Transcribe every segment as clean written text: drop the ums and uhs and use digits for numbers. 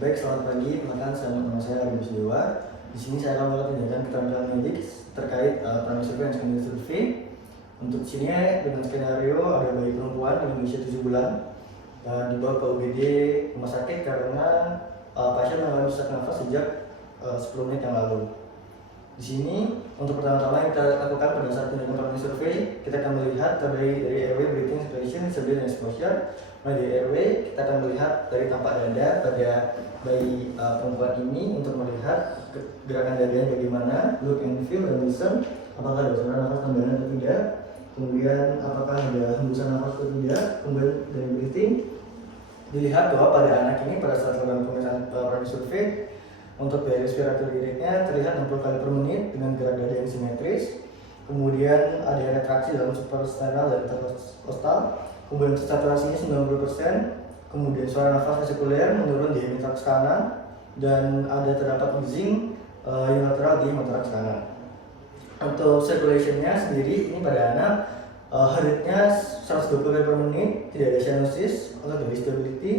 Baik, selamat pagi. Nama saya Arif Dewa. Di sini saya akan melakukan tindakan keterampilan medik terkait primary survey dan secondary survey. Untuk sini dengan skenario ada bayi perempuan dengan usia 7 bulan dan dibawa ke UGD rumah sakit karena pasien mengalami sesak nafas sejak 10 menit yang lalu. Di sini untuk pertama-tama yang kita lakukan pada saat tindakan primary survey, kita akan melihat dari airway, breathing, inspiration, exhalation, dan exposure. Mulai dari airway, kita akan melihat dari tampak dada pada bayi perempuan ini untuk melihat gerakan dadanya bagaimana, look and feel dan listen, apakah ada saluran nafas tambahan atau tidak, kemudian apakah ada hembusan nafas atau tidak, kemudian dari breathing dilihat bahwa pada anak ini pada saat melakukan pemeriksaan primary survey untuk dari respiratory rate-nya terlihat 60 kali per menit dengan gerak dada yang simetris, kemudian ada retraksi dalam suprasternal dan intercostal, kemudian saturasinya 90%, kemudian suara nafas vesikuler menurun di hemisfers kanan dan ada terdapat wheezing unilateral di hemisfers kanan. Untuk circulation-nya sendiri ini pada anak heart rate-nya 120 kali per menit, tidak ada cyanosis, untuk dari stability,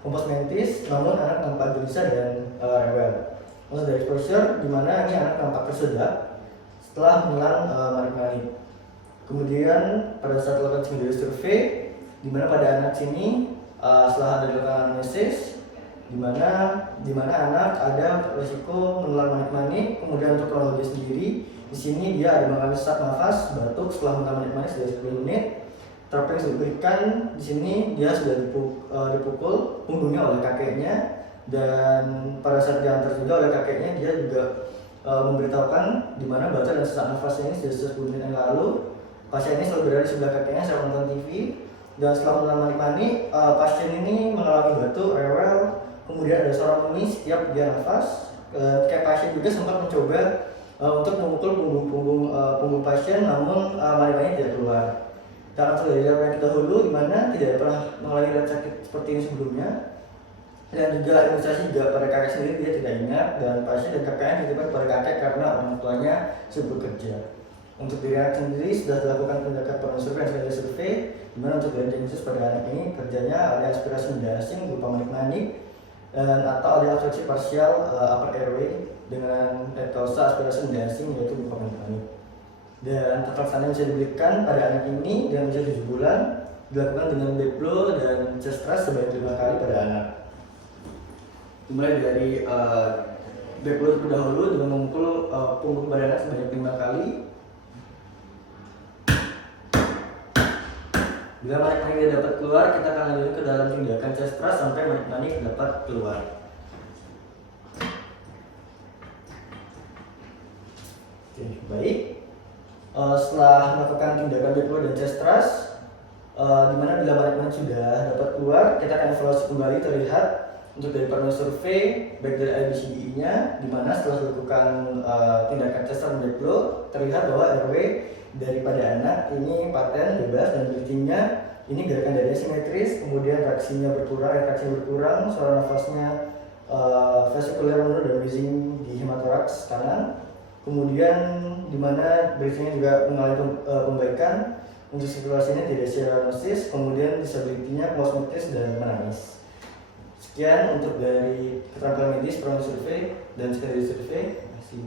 kompos mentis, namun anak nampak gelisah dan rewel. Untuk dari exposure, di mana ini anak nampak tersedak setelah menelan manik-manik. Kemudian pada saat melakukan secondary survey, di mana pada anak sini setelah ada dilakukan anamnesis, di mana anak ada risiko menelan manik-manik. Kemudian untuk kronologi sendiri, di sini dia ada mengalami sesak nafas, batuk setelah menelan manik-manik sudah 10 menit. Terapi yang sudah diberikan di sini dia sudah dipukul punggungnya oleh kakeknya, dan pada saat diantar juga oleh kakeknya dia juga memberitahukan di mana batuk dan sesak nafasnya ini sudah 10 menit yang lalu. Pasien ini selalu berada di sebelah kakeknya saat menonton TV, dan setelah menelan manik-manik pasien ini mengalami batuk, rewel, kemudian ada suara menangis setiap dia nafas. Kayak pasien juga sempat mencoba untuk memukul punggung pasien, namun manik-manik tidak keluar. Dan untuk dari yang dahulu di mana tidak pernah mengalami rasa sakit seperti ini sebelumnya, dan juga imunisasi juga pada kakek sendiri dia tidak ingat, dan pasien dan kakeknya dititipkan pada kakek karena orang tuanya sibuk kerja. Untuk diri anak sendiri sudah dilakukan tindakan primary survey dan secondary survey, di mana untuk diagnosis pada anak ini kerjanya ada aspirasi mendasing berupa manik-manik dan atau ada obstruksi parsial upper airway dengan causa aspirasi mendasing yaitu berupa manik-manik. Dan tata bisa diberikan pada anak ini dengan usia 7 bulan, dilakukan dengan back blow dan chest thrust sebanyak 5 kali pada anak. Dimulai dari back blow terlebih dahulu dengan memukul punggung pada anak sebanyak 5 kali. Bila manik-manik tidak dapat keluar, kita akan lanjut ke dalam tindakan chest thrust sampai manik-manik dapat keluar. Oke, baik. Setelah melakukan tindakan back blow dan chest thrust, di mana bila manik-manik sudah dapat keluar, kita akan evaluasi kembali terlihat untuk dari primary survey baik dari IBCDE-nya, di mana setelah dilakukan tindakan chest thrust dan back blow terlihat bahwa airway daripada anak ini paten, bebas, dan breathing-nya ini gerakan dadanya simetris, kemudian reaksinya berkurang, suara nafasnya vesikuler menurun dan wheezing di hematoraks kanan. Kemudian di mana breathing-nya juga mengalami pembaikan, untuk sirkulasinya tidak cyanosis, kemudian disability-nya cosmetis dan menangis. Sekian untuk dari keterampilan medis, primary survey dan secondary survey. Terima kasih.